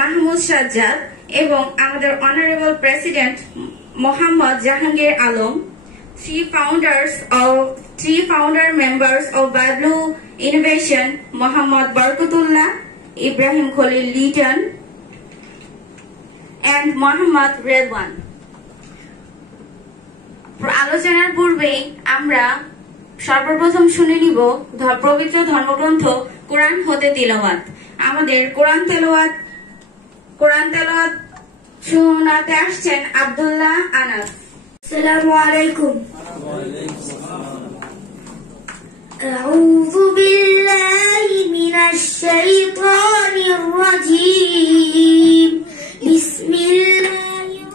মাহমুদ সাজ্জাদ এবং আমাদের honourable president Mohammad Jahangir Alam, three founder members of Bablu Innovation, Mohammad Barkatullah, Ibrahim Khalil Liton, and Mohammad Redwan. আলোচনার পূর্বে আমরা সর্বপ্রথম শুনে নিব পবিত্র ধর্মগ্রন্থ কোরআন হতে তিলাওয়াত। আমাদের কোরআন তেলাওয়াত শোনাতে আসছেন আব্দুল্লাহ আনাস। আসসালামু আলাইকুম। আউযু বিল্লাহি মিনাশ শাইতানির রাজীম। বিসমিল্লাহির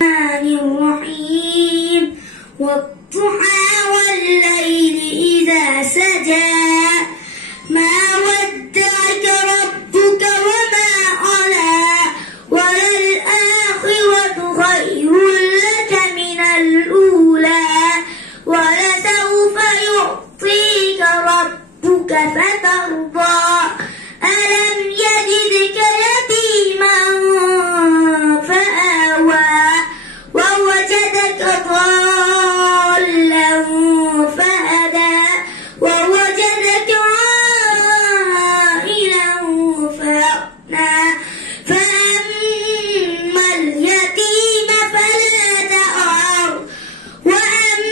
রাহমানির রহিম। والضحى والليل إذا سجى ما ودعك ربك وما قلى وللآخرة خير لك من الأولى ولسوف يعطيك ربك فترضى ألم يجدك يتيما فآوى ووجدك ضالا فهدى ووجدك عائلا فأغنى فأما اليتيم فلا تقهر وأما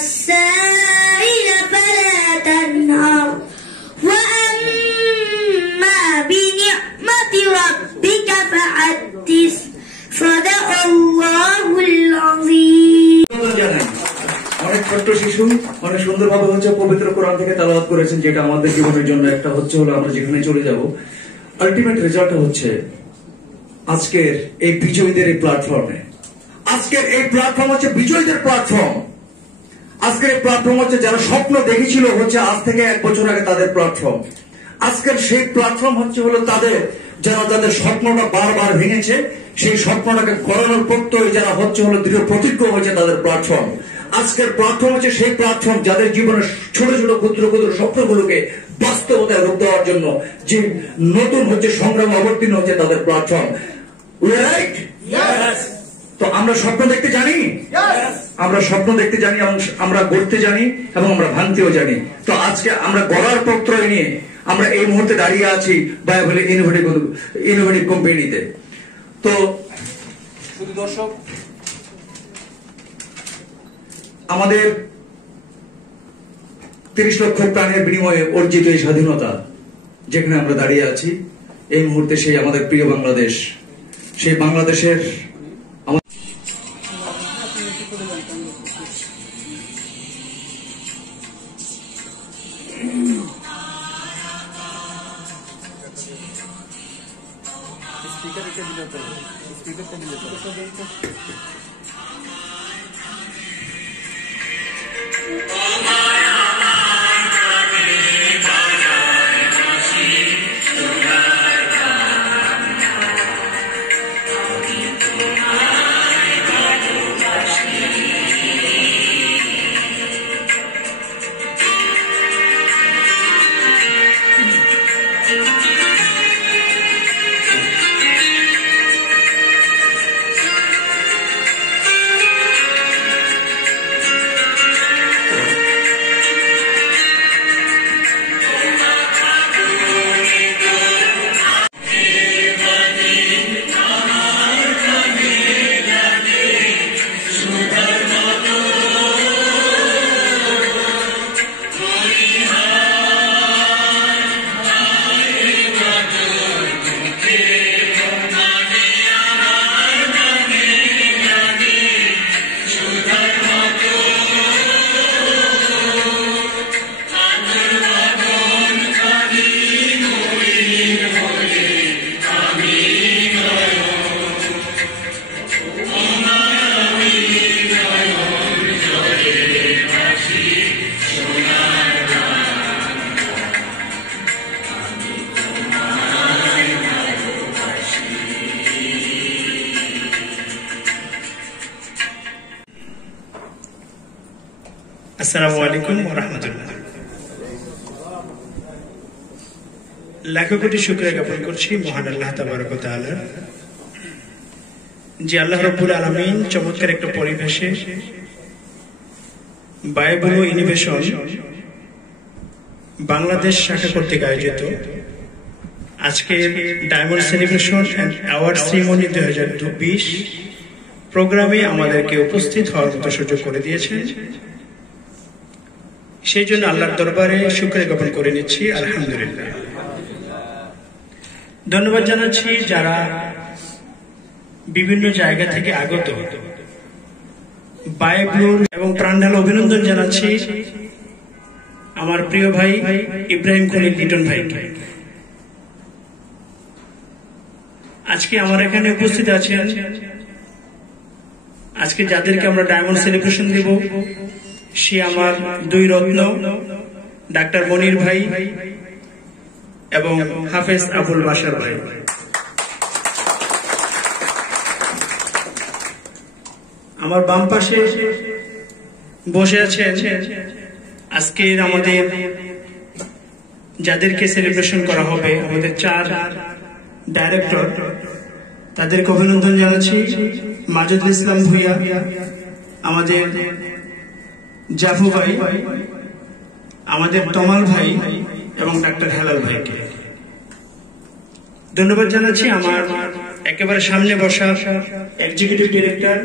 السائل فلا تنهر وأما بنعمة ربك فحدث صدق الله العظيم। অনেক ছোট্ট শিশু অনেক সুন্দরভাবে পবিত্র কোরআন থেকে তেলাওয়াত করেছেন, যেটা আমাদের জীবনের জন্য একটা হলো আমরা যেখানে চলে যাব আলটিমেট রেজাল্ট হচ্ছে আজকের এই বিজয়ীদের এই প্ল্যাটফর্মে। আজকের এই প্ল্যাটফর্ম হচ্ছে বিজয়ীদের প্ল্যাটফর্ম। আজকের এই প্ল্যাটফর্ম হচ্ছে যারা স্বপ্ন দেখেছিল আজ থেকে 1 বছর আগে তাদের প্ল্যাটফর্ম। আজকের সেই প্ল্যাটফর্ম হলো তাদের যারা তাদের স্বপ্নটা বারবার ভেঙেছে, সেই স্বপ্নটাকে করানোর প্রত্যয় যারা দৃঢ় প্রতিজ্ঞ হয়েছে তাদের প্ল্যাটফর্ম। আজকের প্ল্যাটফর্ম হচ্ছে সেই প্ল্যাটফর্ম যাদের জীবনের ছোট ছোট ক্ষুদ্র ক্ষুদ্র স্বপ্নগুলোকে বাস্তবতায় রূপ দেওয়ার জন্য যে নতুন সংগ্রাম অবতীর্ণ হচ্ছে তাদের প্ল্যাটফর্ম। তো আমরা স্বপ্ন দেখতে জানি, আমরা স্বপ্ন দেখতে জানি এবং আমরা গড়তে জানি এবং আমরা ভাঙতেও জানি। তো আজকে আমরা গড়ার প্রত্যয় নিয়ে আমরা এই মুহূর্তে দাঁড়িয়ে আছি বায়াবলি ইনোভেটিভ কোম্পানিতে। তো শুধু দর্শক, আমাদের 30 লক্ষ প্রাণের বিনিময়ে অর্জিত এই স্বাধীনতা যেখানে আমরা দাঁড়িয়ে আছি এই মুহূর্তে, সেই আমাদের প্রিয় বাংলাদেশ, সেই বাংলাদেশের আসসালামু আলাইকুম ওয়া রাহমাতুল্লাহ। লাখ কোটি শুকরিয়া জ্ঞাপন করছি মহান আল্লাহ তাবারক ওয়া তাআলার, যে আল্লাহ রাব্বুল আলামিন চমৎকার একটা পরিবেশে বায়ুবহ ইনোভেশন বাংলাদেশ শাখা কর্তৃক আয়োজিত আজকে diamond celebration and award ceremony 2020 প্রোগ্রামে আমাদেরকে উপস্থিত হওয়ার মতো সুযোগ করে দিয়েছেন। সেই জন্য আল্লাহর দরবারে শুকরিয়া জ্ঞাপন করে নিচ্ছি, আলহামদুলিল্লাহ। ধন্যবাদ জানাচ্ছি যারা বিভিন্ন জায়গা থেকে আগত বায়ুর এবং প্রাণঢালা অভিনন্দন জানাচ্ছি আমার প্রিয় ভাই ইব্রাহিম খলিল লিটন ভাইকে। আজকে আমার এখানে উপস্থিত আছেন, আজকে যাদেরকে আমরা ডায়মন্ড সেলিব্রেশন দেব সে আমার দুই রত্ন ডাক্তার মনির ভাই এবং হাফেজ আবুল বাশার ভাই। আমার বাম পাশে বসে আছেন আজকের আমাদের যাদেরকে সেলিব্রেশন করা হবে, আমাদের 4 ডাইরেক্টর, তাদেরকে অভিনন্দন জানাচ্ছি। মাজুদুল ইসলাম ভুইয়া, আমাদের জাফু ভাই, আমাদের তমাল ভাই এবং ডাক্তার হেলাল ভাইকে ধন্যবাদ জানাচ্ছি। আমার একেবারে সামনে বসা এক্সিকিউটিভ ডিরেক্টর,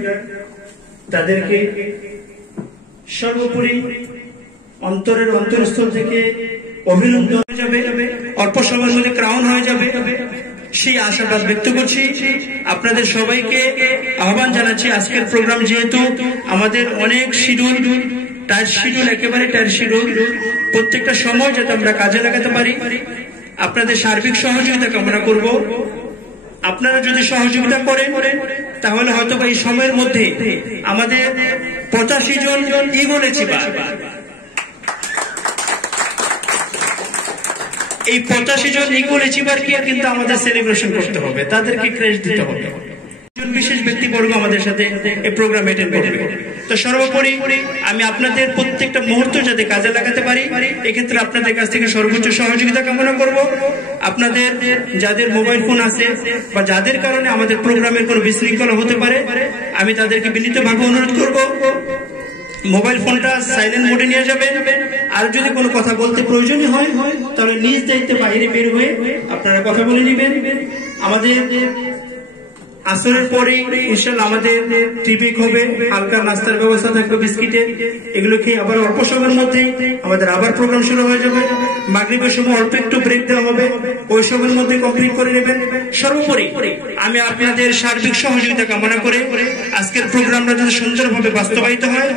তাদেরকে সর্বোপরি অন্তরের অন্তরস্থল থেকে অভিনন্দন হয়ে যাবে, অল্প সময়ের মধ্যে ক্রাউন হয়ে যাবে সেই আশাবাদ ব্যক্ত করছি। আপনাদের সবাইকে আহ্বান জানাচ্ছি, আজকের প্রোগ্রাম যেহেতু আমাদের অনেক শিডিউল, একেবারে টাইট শিডিউল, প্রত্যেকটা সময় যাতে আমরা কাজে লাগাতে পারি, আপনাদের সার্বিক সহযোগিতা কামনা করব। আপনারা যদি সহযোগিতা করেন তাহলে হয়তো এই সময়ের মধ্যে আমাদের 85 জন ইগল অ্যাচিভার, এই 85 জন ইগল অ্যাচিভারকে কিন্তু আমাদের সেলিব্রেশন করতে হবে, তাদেরকে ক্রেডিট দিতে হবে। বিশেষ ব্যক্তিবর্গ আমাদের সাথে এই প্রোগ্রাম অ্যাটেন্ড করবে। তো সর্বোপরি আমি আপনাদের প্রত্যেকটা মুহূর্ত যাতে কাজে লাগাতে পারি, এক্ষেত্রে আপনাদের কাছ থেকে সর্বোচ্চ সহযোগিতা কামনা করব। আপনাদের যাদের মোবাইল ফোন আছে বা যাদের কারণে আমাদের প্রোগ্রামের কোনো বিশৃঙ্খলা হতে পারে, আমি তাদেরকে বিনীতভাবে অনুরোধ করব মোবাইল ফোনটা সাইলেন্ট মোডে নিয়ে যাবেন। আর যদি কোনো কথা বলতে প্রয়োজন হয় তাহলে নিজ দায়িত্বে বাইরে বের হয়ে আপনারা কথা বলে নেবেন। আমাদের আসরের পরে ইনশাআল্লাহ আমাদের টিপিক হবে, হালকা নাস্তার ব্যবস্থা থাকবে, বিস্কিটের, এগুলো খেয়ে আবার অল্প সময়ের মধ্যে আমাদের আবার প্রোগ্রাম শুরু হয়ে যাবে। মাগরিবের সময় অল্প একটু ব্রেক দেওয়া হবে, ওই সময়ের মধ্যে কমপ্লিট করে নেবেন। সর্বোপরি আমি আপনাদের সার্বিক সহযোগিতা কামনা করে আজকের প্রোগ্রামটা যাতে সুন্দরভাবে বাস্তবায়িত হয়,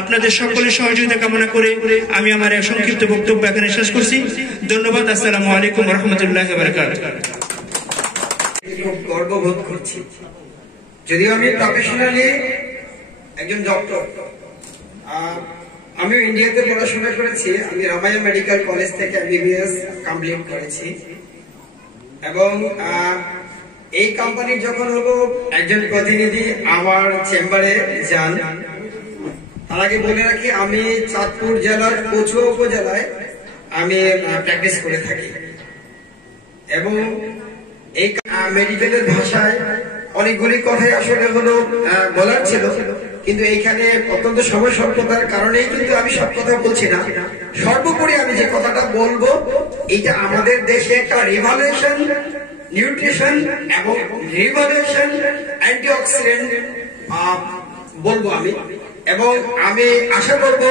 আপনাদের সকলের সহযোগিতা কামনা করে আমি আমার এক সংক্ষিপ্ত বক্তব্য এখানে শেষ করছি। ধন্যবাদ। আসসালামু আলাইকুম ওয়া রাহমাতুল্লাহি ওয়া বারাকাতুহু। গর্ববোধ করছি, যদিও আমি প্রফেশনালি একজন ডক্টর, আমিও ইন্ডিয়াতে পড়াশোনা করেছি। আমি রামায়া মেডিকেল কলেজ থেকে MBBS কমপ্লিট করেছি এবং এই কোম্পানির যখন হলো একজন প্রতিনিধি আমার চেম্বারে যান, তার আগে বলে রাখি আমি চাঁদপুর জেলার কচুয়া উপজেলায় আমি প্র্যাকটিস করে থাকি এবং এই মেডিকেলের ভাষায় অনেকগুলি কথাই আসলে হলো বলার ছিল, কিন্তু এইখানে অত্যন্ত সময় স্বল্পতার কারণেই কিন্তু আমি সব কথা বলছি না। সর্বোপরি আমি যে কথাটা বলবো, এটা আমাদের দেশে একটা রিভলিউশন নিউট্রিশন এবং রিভলিউশন অ্যান্টিঅক্সিডেন্ট বলবো আমি, এবং আমি আশা করব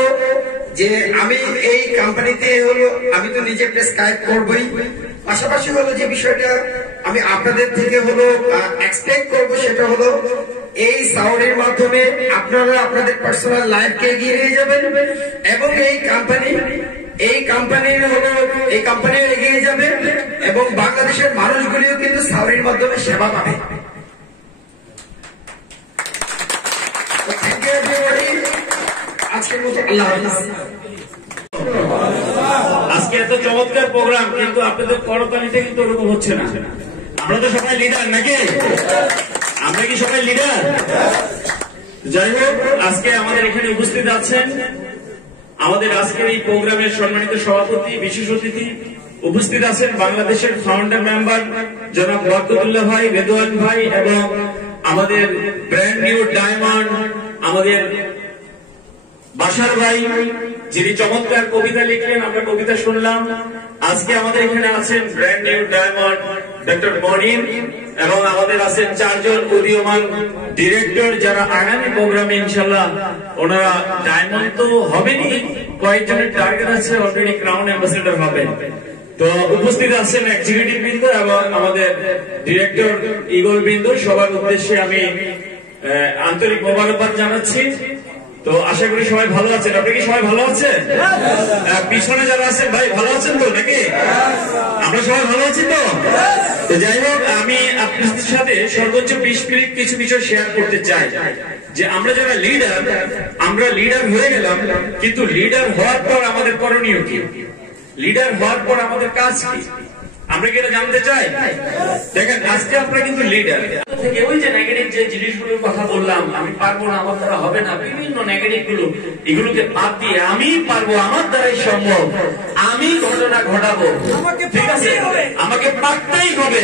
যে আমি এই কোম্পানিতে হলো আমি তো নিজে প্রেসক্রাইব করবই, পাশাপাশি হলো যে বিষয়টা আমি আপনাদের থেকে হলো এক্সপেক্ট করবো সেটা হলো এই সাউরির মাধ্যমে আপনারা আপনাদের পার্সোনাল লাইফকে এগিয়ে নিয়ে যাবেন এবং এই কোম্পানির এগিয়ে যাবে এবং বাংলাদেশের মানুষগুলিও কিন্তু সাউরির মাধ্যমে সেবা পাবে। আজকের মতো আল্লাহ হাফেজ। আজকে এত চমৎকার প্রোগ্রাম, কিন্তু আপনাদের করতালিতে কিন্তু ওরকম হচ্ছে না। আমরা তো সবাই লিডার নাকি? আমরা কি সবাই লিডার? যাই হোক, আজকে আমাদের এখানে উপস্থিত আছেন আমাদের আজকের এই প্রোগ্রামের সম্মানিত সভাপতি, বিশেষ অতিথি উপস্থিত আছেন বাংলাদেশের ফাউন্ডার মেম্বার জনাব বরকতুল্লাহ ভাই, রেদওয়ান ভাই এবং আমাদের ব্র্যান্ড নিউ ডায়মন্ড আমাদের বাশার ভাই, যিনি চমৎকার কবিতা লিখলেন, আমরা কবিতা শুনলাম। আজকে আমাদের এখানে আছেন ব্র্যান্ড নিউ ডায়মন্ড ডক্টর মনির এবং আমাদের আছেন 4 জন উদীয়মান ডিরেক্টর, যারা আগামী প্রোগ্রামে ইনশাল্লাহ ওনারা ডায়মন্ড তো হবেনি, কয়েকজনের টার্গেট আছে অলরেডি ক্রাউন অ্যাম্বাসেডর হবেন। তো উপস্থিত আছেন এক্সিকিউটিভ বৃন্দ এবং আমাদের ডিরেক্টর ইগল বৃন্দ, সবার উদ্দেশ্যে আমি আন্তরিক মোবারকবাদ জানাচ্ছি। তো আশা করি সবাই ভালো আছেন। আপনি কি সবাই ভালো আছেন? পিছনে যারা আছেন ভাই ভালো আছেন তো নাকি? আমরা সবাই ভালো আছি তো? যাই হোক, আমি আপনাদের সাথে সর্বোচ্চ 20 মিনিট কিছু বিষয় শেয়ার করতে চাই। যে আমরা যারা লিডার, আমরা লিডার হয়ে গেলাম, কিন্তু লিডার হওয়ার পর আমাদের করণীয় কি? লিডার হওয়ার পর আমাদের কাজ কি? আমরা কি এটা জানতে চাই? দেখেন, আজকে আপনারা কিন্তু লিডার থেকে ওই যে নেগেটিভ যে জিনিসগুলোর কথা বললাম, আমি পারবো না, আমার দ্বারা হবে না, বিভিন্ন নেগেটিভ গুলো, এগুলোকে বাদ দিয়ে আমি পারবো, আমার দ্বারাই সম্ভব, আমি ঘটনা ঘটাবো, ঠিক আছে, আমাকে পারতেই হবে।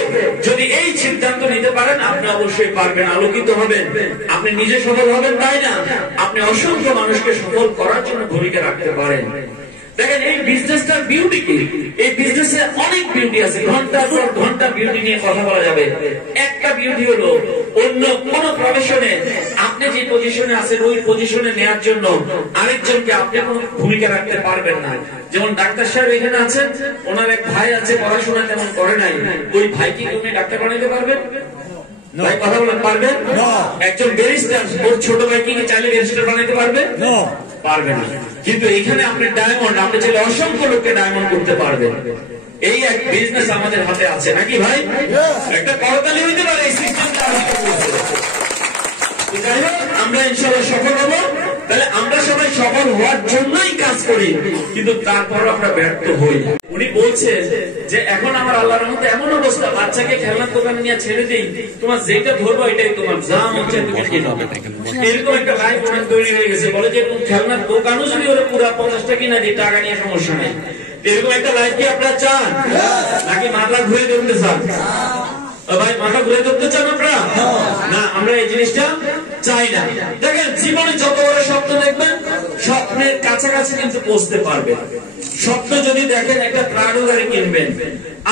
যদি এই সিদ্ধান্ত নিতে পারেন, আপনি অবশ্যই পারবেন, আলোকিত হবেন। আপনি নিজে সফল হবেন তাই না, আপনি অসংখ্য মানুষকে সফল করার জন্য ভূমিকা রাখতে পারেন। দেখেন, এই বিজনেসটার বিউটি কি? এই বিজনেসে অনেক বিউটি আছে, ঘন্টা পর ঘন্টা বিউটি নিয়ে কথা বলা যাবে। একটা বিউটি হলো, অন্য কোন প্রফেশনে আপনি যে পজিশনে আছেন ওই পজিশনে নেওয়ার জন্য আরেকজনকে আপনি কোনো ভূমিকা রাখতে পারবেন না। যেমন ডাক্তার সাহেব এখানে আছেন, ওনার এক ভাই আছে পড়াশোনা তেমন করে নাই, ওই ভাইকে তুমি ডাক্তার বানাইতে পারবেন? ভাই কথা বলেন, পারবেন? একজন ব্যারিস্টার ওর ছোট ভাইকে কি চাইলে ব্যারিস্টার বানাইতে পারবে? পারবে না। কিন্তু এখানে আপনি ডায়মন্ড, আপনি চাইলে অসংখ্য লোককে ডায়মন্ড করতে পারবেন। এই এক বিজনেস আমাদের হাতে আছে, নাকি ভাই? একটা করতালি হইতে পারে এই সিস্টেমটা। যাই হোক, আমরা ইনশাআল্লাহ সফল হব। তাহলে আমরা সবাই সফল হওয়ার জন্যই কাজ করি, কিন্তু তারপর আমরা ব্যর্থ হই। উনি বলছেন যে এখন আমার আল্লাহর রহমতে এমন অবস্থা, বাচ্চাকে খেলনার দোকানে নিয়ে ছেড়ে দিই, তোমার যেটা ধরবো এটাই তোমার, যা হচ্ছে তুমি কিনো। এরকম একটা লাইফ ওনার তৈরি হয়ে গেছে। বলে যে খেলনার দোকানও যদি ওরা পুরা 50টা কিনা দিই, টাকা নিয়ে সমস্যা নেই। এরকম একটা লাইফ কি আপনারা চান, নাকি মাথা ঘুরে ধরতে চান? ভাই, মাথা ঘুরে ধরতে চান আপনারা? না, আমরা এই জিনিসটা চাই না। দেখেন, জীবনে যত বড় স্বপ্ন দেখবেন, স্বপ্নের কাছাকাছি কিন্তু পৌঁছতে পারবেন। স্বপ্ন যদি দেখেন একটা প্রাডো গাড়ি কিনবেন,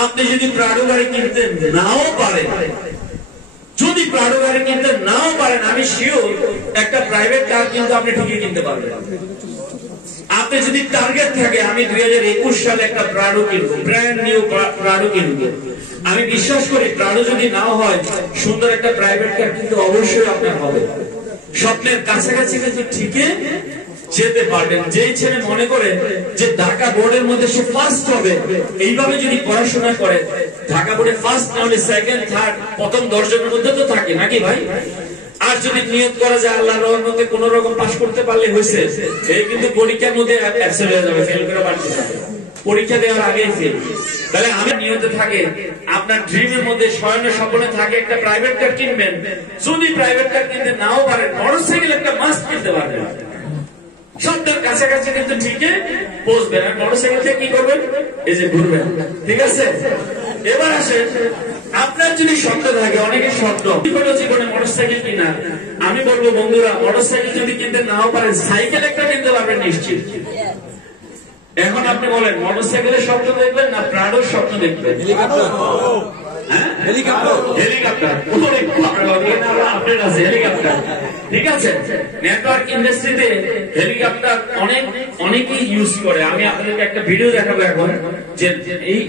আপনি যদি প্রাডো গাড়ি কিনতে নাও পারেন, যদি প্রাডো গাড়ি কিনতে নাও পারেন, আমি শিওর একটা প্রাইভেট কার কিন্তু আপনি ঠিকই কিনতে পারবেন। আপনি যদি টার্গেট থাকে আমি 2021 সালে একটা প্রাডো কিনবো, ব্র্যান্ড নিউ প্রাডো কিনবো, আমি বিশ্বাস করি প্রাডো যদি নাও হয়, সুন্দর একটা প্রাইভেট কার কিন্তু অবশ্যই আপনার হবে। স্বপ্নের কাছাকাছি কিন্তু ঠিকই যেতে পারবেন। যেই ছেলে মনে করে যে ঢাকা বোর্ডের মধ্যে সে ফার্স্ট হবে, এইভাবে যদি পড়াশোনা করে, ঢাকা বোর্ডে ফার্স্ট না হলে সেকেন্ড, থার্ড, প্রথম 10 জনের মধ্যে তো থাকে, নাকি ভাই? আর যদি নিয়ত করা যায় আল্লাহর রহমতে কোন রকম পাস করতে পারলে হয়েছে, এই কিন্তু পরীক্ষার মধ্যে অ্যাবসেন্ট হয়ে যাবে, ফেল করে বাড়তে যাবে, পরীক্ষা দেওয়ার আগেই ফেল। তাহলে আমি নিয়তে থাকে, আপনার ড্রিমের মধ্যে শয়নের স্বপ্নে থাকে একটা প্রাইভেট কার কিনবেন। যদি প্রাইভেট কার কিনতে নাও পারেন, মোটরসাইকেল একটা মাস্ট কিনতে পারবেন। স্বপ্নের কাছাকাছি কিন্তু ঠিকই পৌঁছবেন। আর মোটরসাইকেল থেকে কি করবেন? এই যে ঘুরবেন, ঠিক আছে? এবার আসেন, আপনার যদি স্বপ্ন থাকে, অনেকের স্বপ্ন জীবনে মোটরসাইকেল কিনা, আমি বলবো বন্ধুরা, মোটরসাইকেল যদি কিনতে নাও পারেন, সাইকেল একটা কিনতে পারবেন নিশ্চিত। এখন আপনি বলেন, মোটরসাইকেলের স্বপ্ন দেখবেন না প্রাডোর স্বপ্ন দেখবেন? হেলিকপ্টার, ঠিক আছে? নেটওয়ার্ক ইন্ডাস্ট্রিতে হেলিকপ্টার অনেকেই ইউজ করে। আমি আপনাদেরকে একটা ভিডিও দেখাবো এখন, যে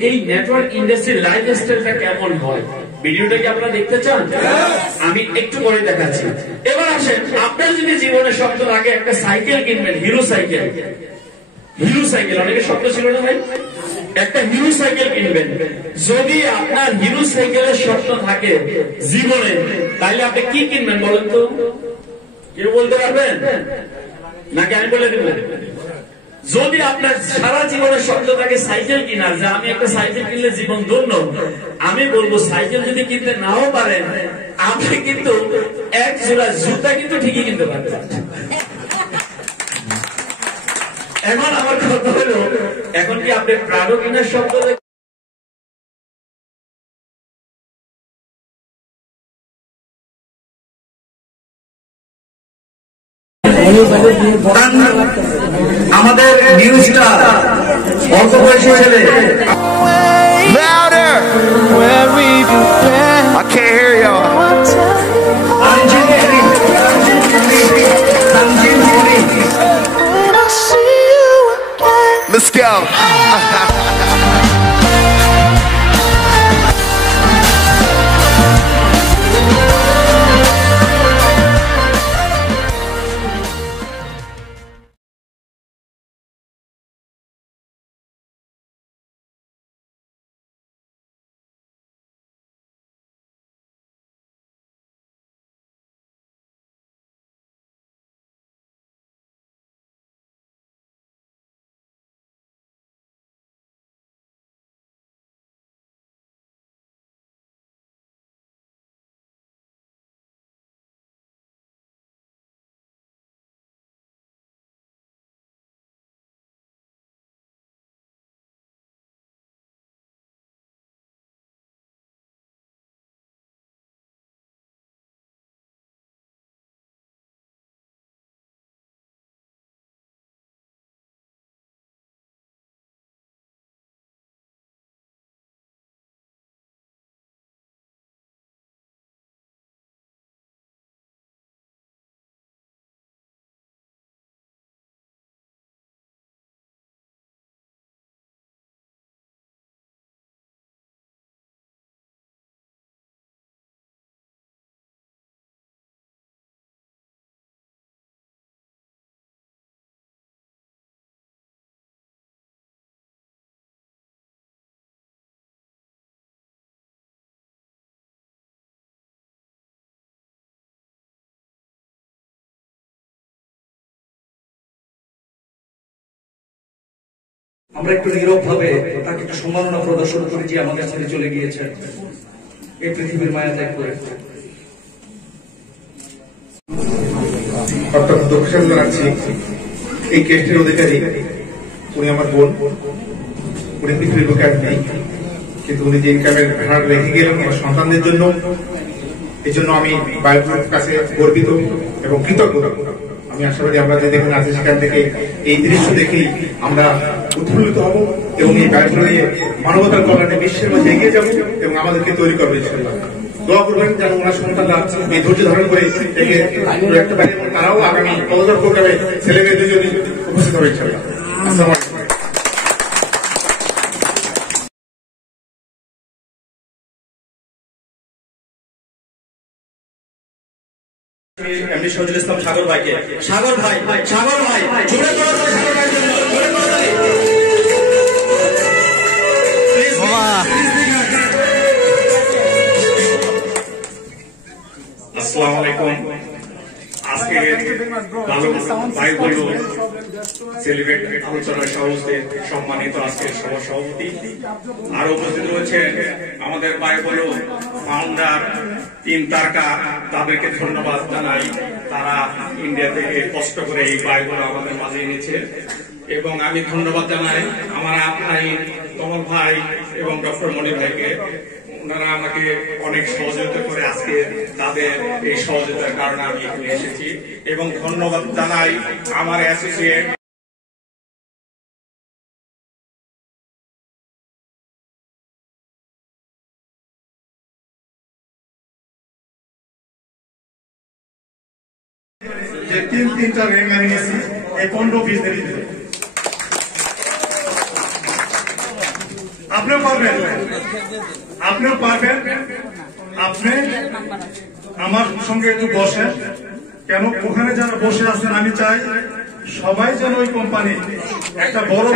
এই নেটওয়ার্ক ইন্ডাস্ট্রির লাইফ স্টাইলটা কেমন হয়। ভিডিওটা কি আপনারা দেখতে চান? আমি একটু পরে দেখাচ্ছি। এবার আসেন, আপনার যদি জীবনে স্বপ্ন লাগে একটা সাইকেল কিনবেন, হিরো সাইকেল। হিরো সাইকেল অনেকের স্বপ্ন ছিল না ভাই? একটা হিরো সাইকেল কিনবেন। যদি আপনার হিরো সাইকেলের স্বপ্ন থাকে জীবনে, তাহলে আপনি কি কিনবেন বলেন তো? কেউ বলতে পারবেন নাকি আমি বলে দেব? যদি আপনার সারা জীবনের স্বপ্ন থাকে সাইকেল কিনার, যে আমি একটা সাইকেল কিনলে জীবন ধন্য, আমি বলবো সাইকেল যদি কিনতে নাও পারেন, আপনি কিন্তু এক জোড়া জুতা কিন্তু ঠিকই কিনতে পারবেন। এখন আমার কথা হলো, এখন কি আপনি প্রাণো কিনার শব্দ আমাদের নিউজটা অল্প বয়সী ছেলে Louder! Where we've been. I can't hear y'all. When I see you again. Let's go. আমরা একটু নীরব ভাবে তাকে একটু সম্মাননা প্রদর্শন করি যে আমাদের ছেড়ে চলে গিয়েছে এই পৃথিবীর মায়া ত্যাগ করে। অত্যন্ত দুঃখ জানাচ্ছি, এই কেসটির অধিকারী উনি আমার বোন, উনি পৃথিবীর বুকে আর নেই, কিন্তু উনি যে ইনকামের ভাড়া রেখে গেলেন আমার সন্তানদের জন্য, এই জন্য আমি বায়োগ্রাফির কাছে গর্বিত এবং কৃতজ্ঞ। আমি আশাবাদী আমরা যে দেখেন আছি সেখান থেকে এই দৃশ্য দেখেই আমরা উৎফুল্লিত হব এবং এই বায়োগ্রাফি নিয়ে মানবতার কল্যাণে বিশ্বের মধ্যে এগিয়ে যাব এবং আমাদেরকে তৈরি করবে ইনশাআল্লাহ। দোয়া করবেন যেন ওনার সন্তানরা এই ধৈর্য ধারণ করে এগিয়ে একটা বাইরে তারাও আগামী পদযাত্রা প্রোগ্রামে ছেলে মেয়ে দুজনই উপস্থিত হবে ইনশাআল্লাহ। আসসালামু আলাইকুম। এমনি শহীদুল ইসলাম সাগর ভাইকে, সাগর ভাই, সাগর ভাই জোরে করে সাগর ভাইয়ের জন্য জোরে করে তালি। আসসালামু আলাইকুম। আজকে ভালো ভাই বলল সেলিব্রেট আলোচনার সভাপতি, সম্মানিত আজকের সভা সভাপতি আরো উপস্থিত রয়েছেন আমাদের ভাই বলল ফাউন্ডার তিন তারকা, তাদেরকে ধন্যবাদ জানাই। তারা ইন্ডিয়া থেকে কষ্ট করে এই বাইগুলো আমাদের মাঝে এনেছে এবং আমি ধন্যবাদ জানাই আমার আপনার কমল ভাই এবং ডক্টর মনি ভাইকে। ওনারা আমাকে অনেক সহযোগিতা করে আজকে তাদের এই সহযোগিতার কারণে আমি এখানে এসেছি এবং ধন্যবাদ জানাই আমার অ্যাসোসিয়েট যে তিনটা র্যাঙ্ক আমি নিয়েছি এই 15 পিস দিতে। আপনিও পারবেন, আপনিও পারবেন। আপনি আমার সঙ্গে একটু বসেন, কেন ওখানে যারা বসে আছেন আমি চাই সবাই যেন ওই কোম্পানি একটা বড়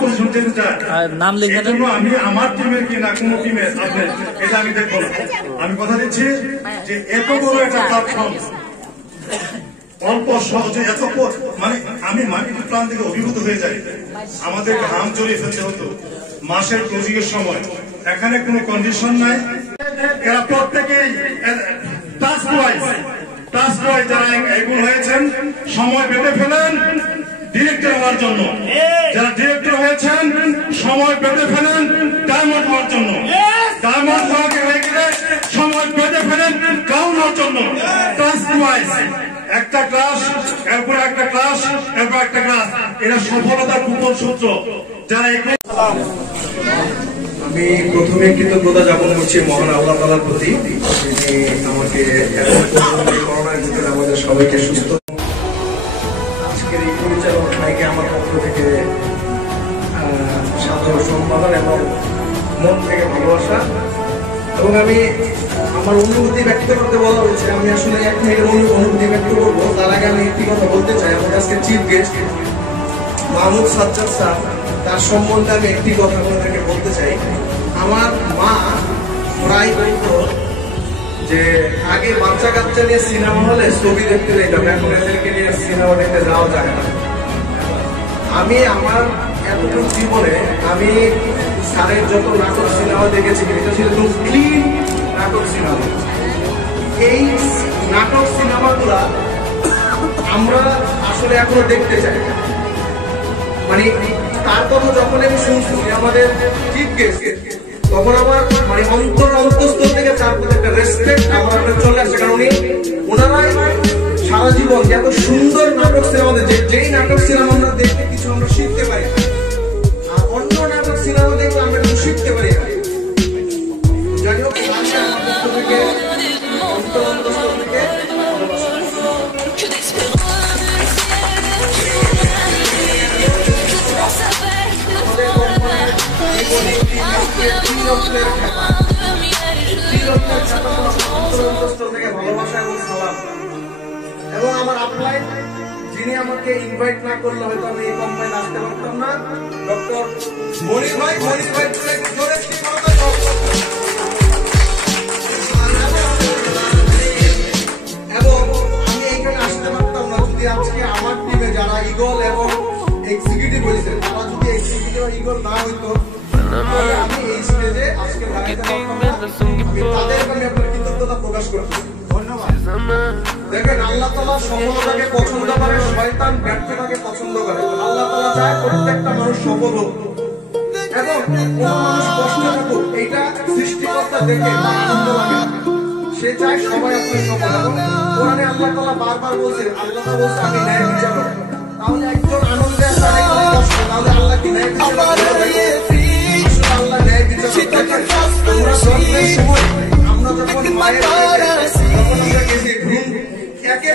পজিশন যেতে চায়। এই জন্য আমি আমার টিমের কি না কোনো টিমের আপনি এটা আমি দেখবো না। আমি কথা দিচ্ছি যে এত বড় একটা প্ল্যাটফর্ম অল্প সহজে এত মানে আমি মার্কেট প্ল্যান থেকে অভিভূত হয়ে যাই। আমাদের ঘাম জড়িয়ে ফেলতে হতো মাসের ক্লোজিংয়ের সময়। এখানে কোনো কন্ডিশন নাই, এরা প্রত্যেকেই টাস্ক ওয়াইজ যারা এগুলো হয়েছেন সময় বেঁধে ফেলেন, ডিরেক্টর হওয়ার জন্য, যারা ডিরেক্টর হয়েছেন সময় বেঁধে ফেলেন ডায়মন্ড হওয়ার জন্য, ডায়মন্ড হয়ে গেলে সময় বেঁধে ফেলেন ক্রাউন হওয়ার জন্য। টাস্ক ওয়াইজ একটা ক্লাস, এরপর একটা ক্লাস, এরপর একটা ক্লাস, এটা সফলতার গোপন সূত্র। যারা আমি প্রথমে কৃতজ্ঞতা জ্ঞাপন করছি মহান আল্লাহ তাআলার প্রতি, যিনি আমাকে করোনার ভিতরে আমাদের সবাইকে সুস্থ। আজকের এই পরিচালক ভাইকে আমার পক্ষ থেকে সাদর সম্মান এবং মন থেকে ভালোবাসা। এবং আমি আমার অনুভূতি ব্যক্ত করতে বলা হয়েছে, আমি আসলে এক মিনিটের অনুভূতি ব্যক্ত করবো। তার আগে আমি একটি কথা বলতে চাই, আমাদের আজকে chief guest Mahmud Sajjad sir, তার সম্বন্ধে আমি একটি কথা আপনাদেরকে বলতে চাই। আমার মা প্রায় বলতো যে আগে বাচ্চা কাচ্চা নিয়ে সিনেমা হলে ছবি দেখতে যেতাম, এখন এদেরকে নিয়ে সিনেমা দেখতে যাওয়া যায় না। আমি আমার এতটুকু জীবনে আমি স্যারের যত নাটক সিনেমা দেখেছি, এটা ছিল একদম ক্লিন নাটক সিনেমা। এই নাটক সিনেমাগুলা আমরা আসলে এখনো দেখতে চাই। মানে তার কথা যখন আমি শুনছি আমাদের চিফ গেস্ট, তখন আমার মানে অন্তঃস্থল থেকে তার প্রতি একটা রেসপেক্ট আমার চলে আসছে। কারণ ওনারাই সারা জীবন এত সুন্দর নাটক সিনেমা, যেই নাটক সিনেমা আমরা দেখতে কিছু আমরা শিখতে পারি, আর অন্য নাটক সিনেমা দেখলে আমরা কিছু শিখতে পারি না। যাই হোক, অন্তঃস্থল থেকে ভালোবাসা এবং সালাম। এবং আমার আপলাই যিনি আমাকে ইনভাইট না করলে হয়তো আমি এই কোম্পানিতে আসতে পারতাম না, ডক্টর মনির ভাই। এবং আমি এইখানে আসতে পারতাম না যদি আজকে আমার টিমে যারা ইগল এবং এক্সিকিউটিভ হয়েছে, তারা যদি এক্সিকিউটিভ ইগল না হইতো, আমি এই স্টেজে আজকে দাঁড়াতে পারতাম না। তাদেরকে আমি আপনার কৃতজ্ঞতা প্রকাশ করছি, ধন্যবাদ। দেখেন, আল্লাহ তাআলা সফলতাকে পছন্দ করে, শয়তান ব্যর্থতাকে পছন্দ করে। আল্লাহ তাআলা চায় প্রত্যেকটা মানুষ সফল হোক এবং কোন মানুষ কষ্ট থাকুক, এইটা সৃষ্টিকর্তা দেখে আনন্দ লাগে। সে চায় সবাই আপনি সফল। এবং কোরআনে আল্লাহ তাআলা বারবার বলছেন, আল্লাহ বলছে আমি ন্যায় বিচার করব। তাহলে একজন আনন্দে আছে, আরেকজন কষ্ট, তাহলে আল্লাহ কি ন্যায় বিচার করবে? আল্লাহ ন্যায় বিচার করবে। আমরা জন্মের সময় আমরা যখন মায়ের তখন আমরা গেছি ভ্রূণ, একে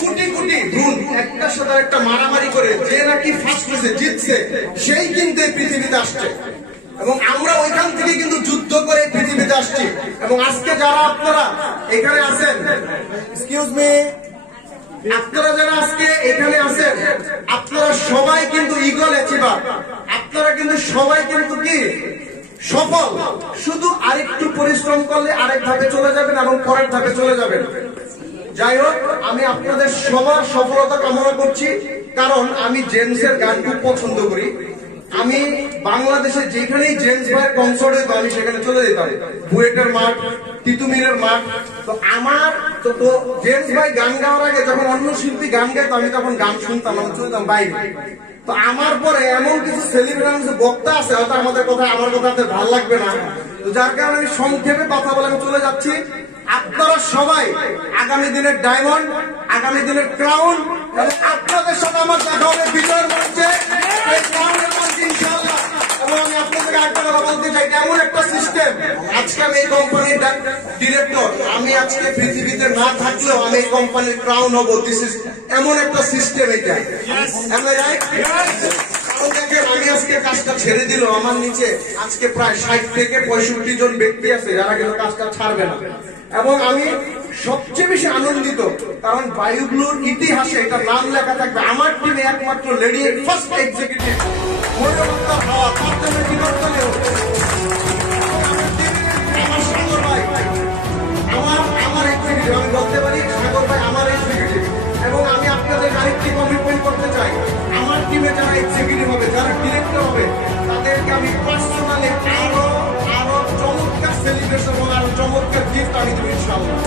কোটি কোটি ভ্রূণ একটার সাথে একটা মারামারি করে যে নাকি ফার্স্ট হয়েছে, জিতছে, সেই কিন্তু এই পৃথিবীতে আসছে। এবং আমরা ওইখান থেকে কিন্তু যুদ্ধ করে পৃথিবীতে আসছি। এবং আজকে যারা আপনারা এখানে আছেন, এক্সকিউজ মি, আপনারা যারা আজকে এখানে আছেন, আপনারা সবাই কিন্তু ইগল অ্যাচিভার, আপনারা কিন্তু সবাই কিন্তু কি সফল। শুধু আরেকটু পরিশ্রম করলে আরেক ধাপে চলে যাবেন এবং পরের ধাপে চলে যাবেন। যাই হোক, আমি আপনাদের সবার সফলতা কামনা করছি, কারণ আমি জেমসের গান খুব পছন্দ করি। আমি বাংলাদেশে যেখানেই জেমস ভাইয়ের কনসার্ট হইতো আমি সেখানে চলে যেতাম, বুয়েটের মাঠ, তিতুমিরের মাঠ। তো আমার তো জেমস ভাই গান গাওয়ার আগে যখন অন্য শিল্পী গান গাইতো আমি তখন গান শুনতাম, আমি চলে যেতাম বাইরে। তো আমার পরে এমন কিছু সেলিব্রিটি বক্তা আছে, হয়তো আমাদের কথা আমার কথা আপনাদের ভালো লাগবে না, তো যার কারণে আমি সংক্ষেপে কথা বলে আমি চলে যাচ্ছি। আপনারা সবাই আগামী দিনের ডায়মন্ড, আগামী দিনের ক্রাউন, এবং আপনাদের সাথে আমার দেখা হবে বিজয়ের মঞ্চে, ইনশাআল্লাহ। এবং আমি আপনাদের একটা কথা বলতে চাই, এমন একটা সিস্টেম, আজকে আমি এই কোম্পানির ডিরেক্টর, আমি আজকে পৃথিবীতে না থাকলেও আমি এই কোম্পানির ক্রাউন হবো। দিস ইজ এমন একটা সিস্টেম এটা। দেখেন, আমি আজকে কাজটা ছেড়ে দিল, আমার নিচে আজকে প্রায় 60 থেকে 65 জন ব্যক্তি আছে যারা কিন্তু কাজটা ছাড়বে না। এবং আমি সবচেয়ে বেশি আনন্দিত, কারণ বায়ুব্লুর ইতিহাসে এটা নাম লেখা থাকবে আমার টিমে একমাত্র লেডি ফার্স্ট এক্সিকিউটিভ। আমার সাগর ভাই আমার এক্সিকিউটিভ, আমি বলতে পারি সাগর ভাই আমার এক্সিকিউটিভ। এবং আমি আপনাদের আরেকটি কমিটমেন্ট করতে চাই, আমার টিমে যারা এক্সিকিউটিভ হবে, যারা ডিরেক্টর হবে, তাদেরকে আমি পার্সোনালি আরো চমৎকার সেলিব্রেশন এবং আরো চমৎকার গিফট আমি দেবো ইনশাআল্লাহ।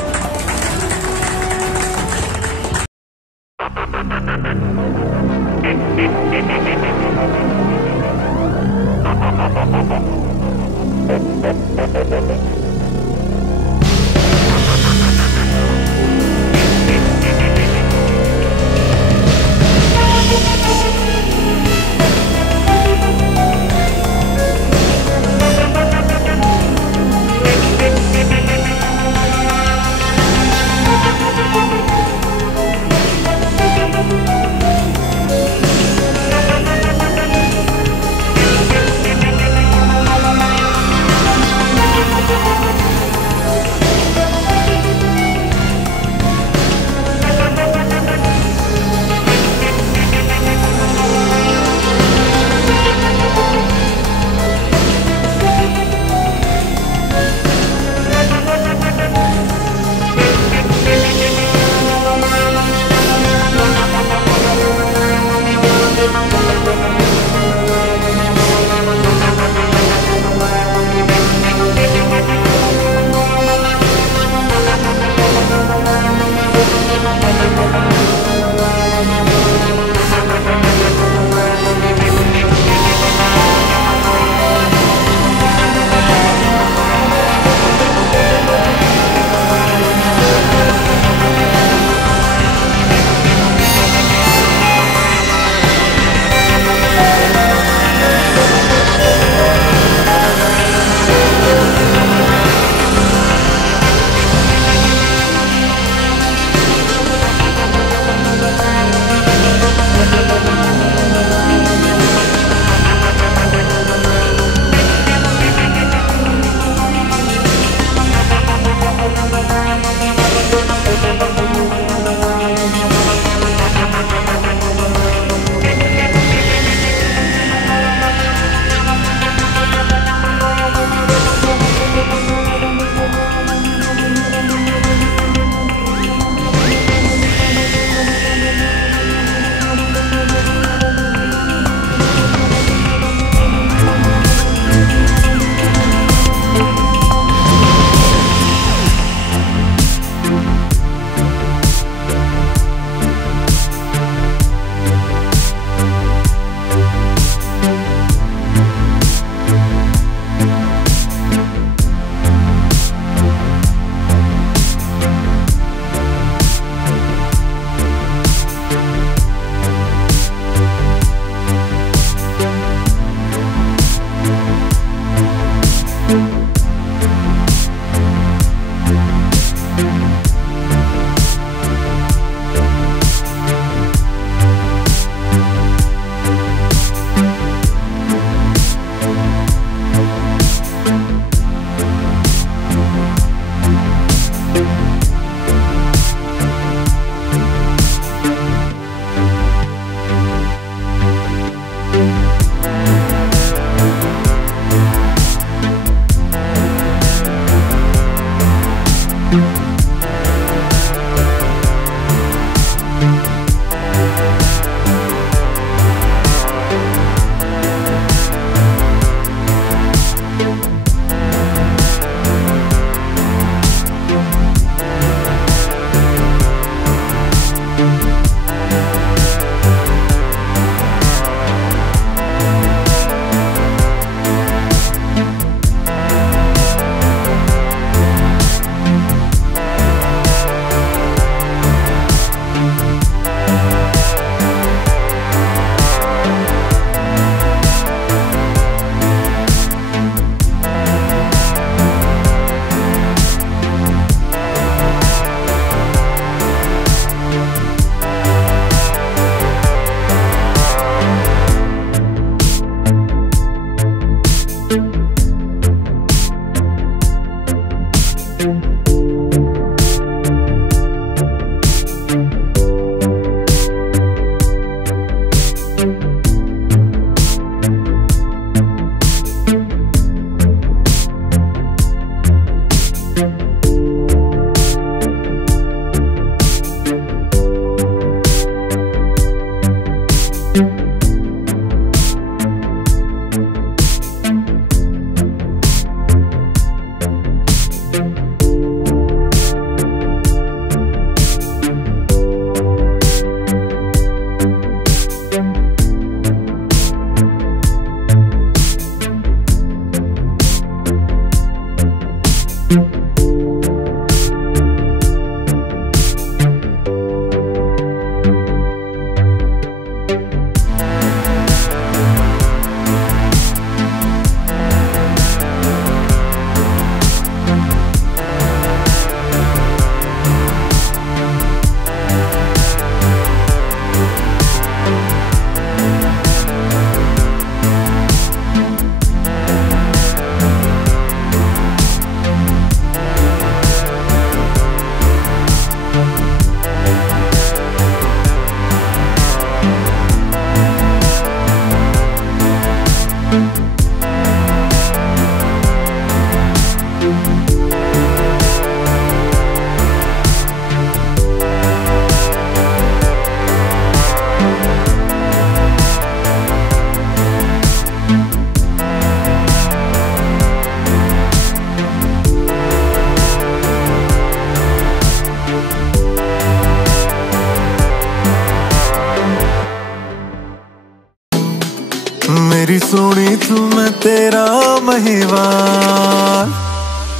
सोनी तू मैं तेरा महिवान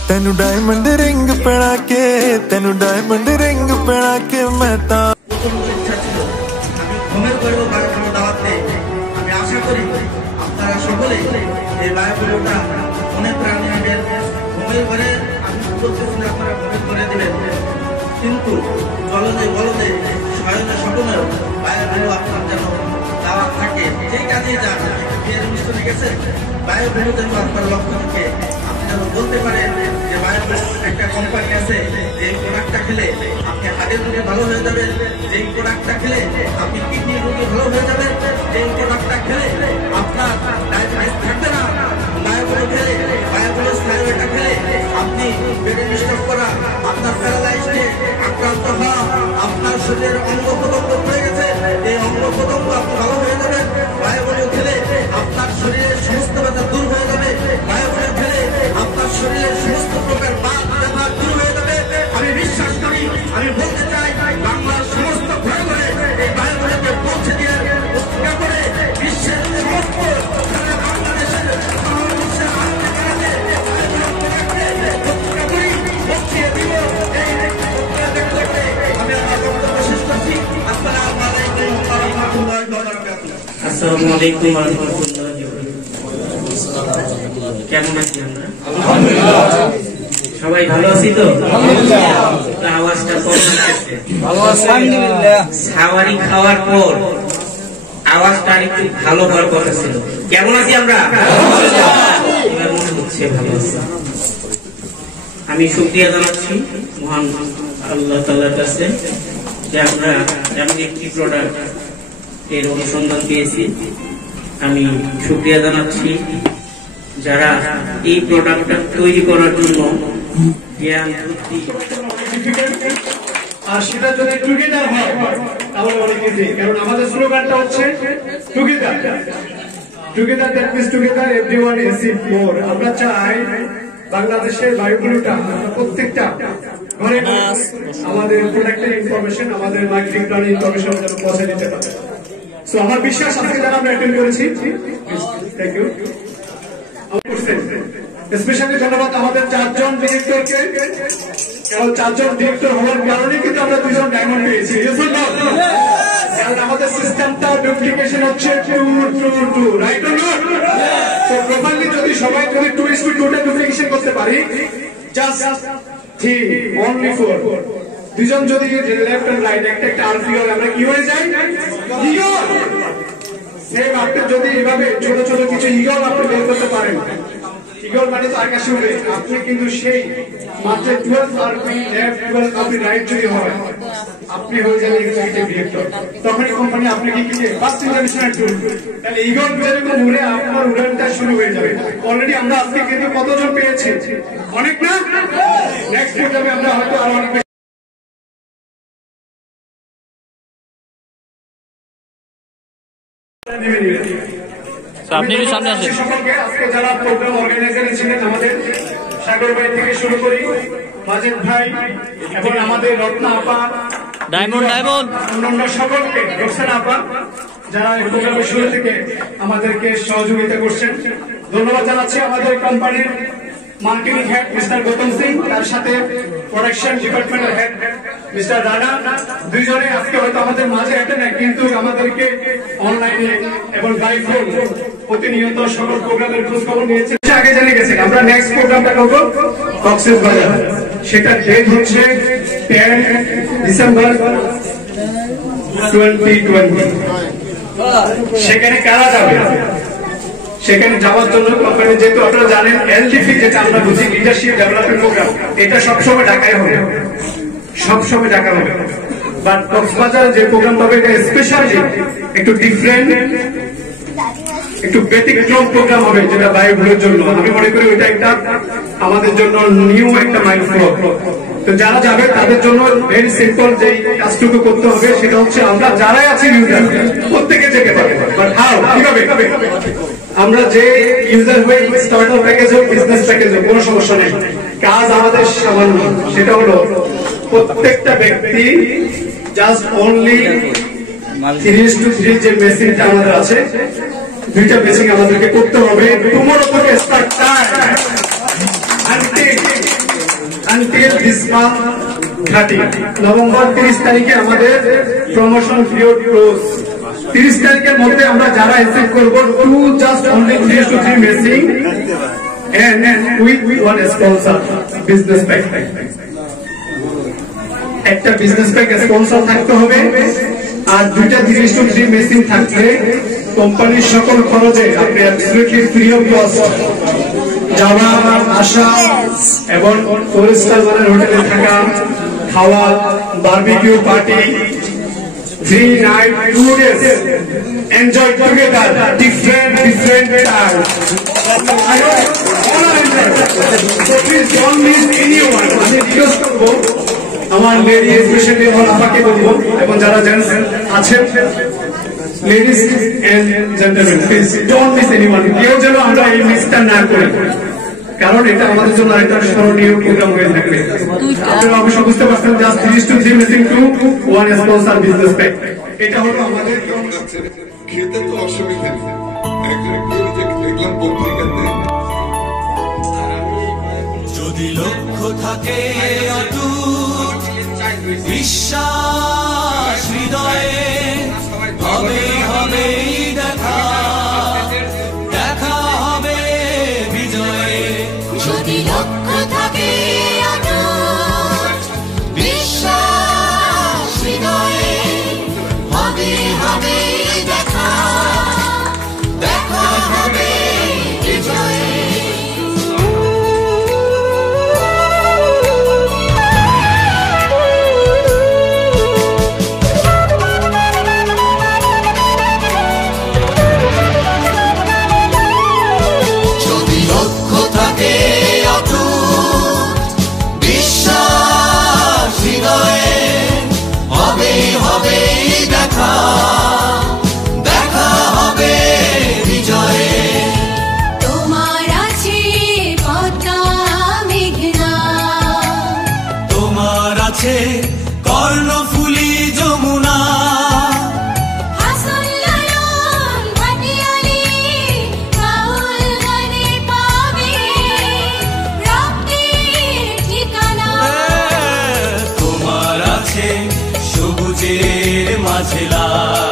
तेनू डायमंड रिंग पहना के तेनू डायमंड रिंग पहना के मैं ता ঘুমের পরেও বায়োফ্লো দাওয়াত নেই। আমি আশা করি আপনারা সকলে এই বায়োফ্লোটা মনে প্রাণে নেবেন। ঘুমের পরে আমি বলতেছি না আপনারা ঘুমের করে দেবেন, কিন্তু জলদে বলদে শয়নে স্বপ্নেও বায়োফ্লো আপনার যেন দাওয়াত থাকে। যেই কাজেই যান, বিয়ের অনুষ্ঠানে গেছে, বায়োফ্লো যেন আপনার লক্ষ্য থেকে আপনি যেন বলতে পারেন যে বায়োফ্লো একটা কোম্পানি আছে, যে প্রোডাক্টটা খেলে আপনি হার্টের রোগে ভালো হয়ে যাবেন, যেই প্রোডাক্টটা খেলে আপনি কিডনির রোগে ভালো হয়ে যাবেন, যেই প্রোডাক্টটা খেলে আপনার ডায়াবেটিস থাকবে না, বায়োফ্লো খেলে বায়োফ্লো স্টাইলটা খেলে আপনি বেডে স্টক করা, আপনার প্যারালাইজডে আক্রান্ত হওয়া, আপনার শরীরের অঙ্গ প্রত্যঙ্গ পড়ে গেছে, এই অঙ্গ প্রত্যঙ্গ আপনি ভালো হয়ে যাবেন। বায়োফ্লো খেলে আপনার শরীরের সমস্ত ব্যথা দূর হয়ে যাবে। বায়োফ্লো খেলে আপনার শরীরের সমস্ত প্রকার বাত ব্যথা দূর হয়ে যাবে। আমি বিশ্বাস করি, আমি বলতে চাই, বাংলার সমস্ত ঘরে ঘরে এই বায়োফ্লোকে পৌঁছে দিয়ে প্রতিজ্ঞা করে বিশ্বের সমস্ত বাংলাদেশের বিশ্বের প্রতিজ্ঞা করি, পৌঁছিয়ে দিব। আমি আমার বক্তব্য শেষ করছি। আসসালামু আলাইকুম ওয়া রাহমাতুল্লাহি ওয়া বারাকাতুহু। আসসালামু আলাইকুম ওয়া রাহমাতুল্লাহি ওয়া বারাকাতুহু। কেমন আছেন আপনারা? আলহামদুলিল্লাহ। সবাই ভালো আছি তো? আলহামদুলিল্লাহ। আওয়াজটা কম আসছে। ভালো আছি আলহামদুলিল্লাহ। সাওয়ারি খাওয়ার পর আওয়াজটা একটু ভালো হওয়ার কথা ছিল। কেমন আছি আমরা? আলহামদুলিল্লাহ। এবার মনে হচ্ছে ভালো আছি। আমি শুকরিয়া জানাচ্ছি মহান আল্লাহ তাআলার কাছে যে আমরা এমন একটি প্রোডাক্ট এর অনুসন্ধান পেয়েছি। আমি শুকরিয়া জানাচ্ছি যারা এই প্রোডাক্টটা তৈরি করার জন্য জ্ঞান বুদ্ধি আর সেটা যদি টুগেদার হয় তাহলে অনেক ইজি, কারণ আমাদের স্লোগানটা হচ্ছে together. Together that means together everyone is in মোর। আমরা চাই বাংলাদেশের বায়োফ্লোটা প্রত্যেকটা ঘরে আমাদের প্রোডাক্টের ইনফরমেশন, আমাদের মার্কেটিং প্ল্যান ইনফরমেশন যেন পৌঁছে দিতে পারে। সো আমার বিশ্বাস আজকে যারা আমরা অ্যাটেন্ড করেছি, থ্যাংক ইউ। স্পেশালি ধন্যবাদ আমাদের 4 জন ডিরেক্টরকে। কারণ 4 জন ডিরেক্টর হওয়ার কারণে কিন্তু আমরা 2 জন ডায়মন্ড পেয়েছি। কারণ আমাদের সিস্টেমটা ডুপ্লিকেশন হচ্ছে 2 right or not? So properly যদি সবাই যদি 2:2 টা ডুপ্লিকেশন করতে পারি, জাস্ট 3 only 4 দুজন যদি লেফট এন্ড রাইট একটা আরপিও আমরা কি হয়ে যাই? ইগল। সেম আপনি যদি এভাবে ছোট ছোট কিছু ইগল আপনি বের করতে পারেন, ইগল মানে তো আকাশে উড়ে, আপনি কিন্তু সেই মাত্র 12 আরপি লেফট 12 আপনি রাইট যদি হয়, আপনি হয়ে যাবেন এক্সিকিউটিভ ডিরেক্টর। তখন কোম্পানি আপনাকে কি ফার্স্ট ইন্টারন্যাশনাল টুল, তাহলে ইগল যেরকম উড়ে আপনার উড়ানটা শুরু হয়ে যাবে। অলরেডি আমরা আজকে কিন্তু কতজন পেয়েছি? অনেক না? নেক্সট প্রোগ্রামে আমরা হয়তো আরো অনেক আপনি সামনে আসেন। সকলকে আজকে যারা প্রোগ্রাম অর্গানাইজার ছিলেন, আমাদের সাগর ভাই থেকে শুরু করি, মাজেদ ভাই এবং আমাদের রত্না আপা, ডায়মন্ড অন্যান্য সকলকে, রোকসানা আপা, যারা এই প্রোগ্রামের শুরু থেকে আমাদেরকে সহযোগিতা করছেন, ধন্যবাদ জানাচ্ছি। আমাদের কোম্পানির marketing head mister Gautam Singh, তার সাথে প্রোডাকশন ডিপার্টমেন্টের হেড মিস্টার রানা, দুইজনে আজকে হয়তো আমাদের মাঝে একটা নেই, কিন্তু আমাদেরকে অনলাইনে এবং বাই ফোন প্রতিনিয়ত সকল প্রোগ্রামের খোঁজ খবর নিয়েছে। আগে জেনে গেছেন আমরা নেক্সট প্রোগ্রামটা করবো কক্সবাজার। সেটা ডেট হচ্ছে 10 ডিসেম্বর 2020। সেখানে কারা যাবে? সেখানে যাওয়ার জন্য কোম্পানি, যেহেতু আপনারা জানেন এলডিপি যেটা আমরা বুঝি লিডারশিপ ডেভেলপমেন্ট প্রোগ্রাম, এটা সবসময় ঢাকায় হবে, সবসময় ঢাকা হবে। বাট কক্সবাজার যে প্রোগ্রাম হবে এটা স্পেশালি একটু ডিফারেন্ট, একটু ব্যতিক্রম প্রোগ্রাম হবে, যেটা বায়োফ্লোর জন্য আমি মনে করি ওইটা একটা আমাদের জন্য নিউ একটা মাইলস্টোন। তো যারা যাবে তাদের জন্য ভেরি সিম্পল যে কাজটুকু করতে হবে, সেটা হচ্ছে আমরা যারাই আছি ইউজার প্রত্যেকে যেতে পারবে। বাট হাউ, কিভাবে? আমরা যে ইউজার হয়ে স্টার্টার প্যাকেজ হোক, বিজনেস প্যাকেজ হোক, কোনো সমস্যা নেই, কাজ আমাদের সামান্য। সেটা হলো প্রত্যেকটা ব্যক্তি জাস্ট অনলি 3:3 যে মেশিনটা আমাদের আছে, দুইটা ম্যাচিং আমাদেরকে করতে হবে। টুমরো থেকে start time until this month 30 November 30 তারিখে আমাদের প্রমোশন পিরিয়ড ক্লোজ। 30 তারিখের মধ্যে আমরা যারা অ্যাচিভ করব to just only 3 to 3 matching and with one sponsor business pack, একটা বিজনেস প্যাক স্পন্সর থাকতে হবে আর দুইটা 3 to 3 ম্যাচিং থাকলে কোম্পানির সকল খরচে আপনি অ্যাবসলিউটলি ফ্রি অফ কস্ট যাওয়া আসা এবং 4-star মানের হোটেলে থাকা, খাওয়া, barbecue party, 3 night 2 days enjoy together different times. So please don't miss anyone. আমি রিকোয়েস্ট করবো আমার লেডি স্পেশালি আমার আপাকে বলবো এবং যারা জেন্টস আছেন, ladies and gentleman, please don't miss anyone. কেউ যেন আমরা এই মিসটা না করি, কারণ এটা আমাদের জন্য একটা স্মরণীয় প্রোগ্রাম হয়ে থাকবে। আপনারা অবশ্যই বুঝতে পারছেন, just 3 to 3 missing to one sponsor business pack, এটা হলো আমাদের। খেতে তো অসুবিধা নেই, একজন দেখলাম পত্রিকাতে যদি লক্ষ্য থাকে অটুট বিশ্বাস হৃদয়ে, হবে হবে দেখা, দেখা হবে বিজয়ে। যদি লক্ষ্য থাকে অটুট বিশ্বাস হৃদয়ে, হবে হবে দেখা, দেখা হবে বিজয়ে। কর্ণফুলি যমুনা, হাসান লালন ভাটিয়ালি, রাহুল গানে পাবে রক্তির ঠিকানা। তোমার আছে সবুজের মাঝে লাল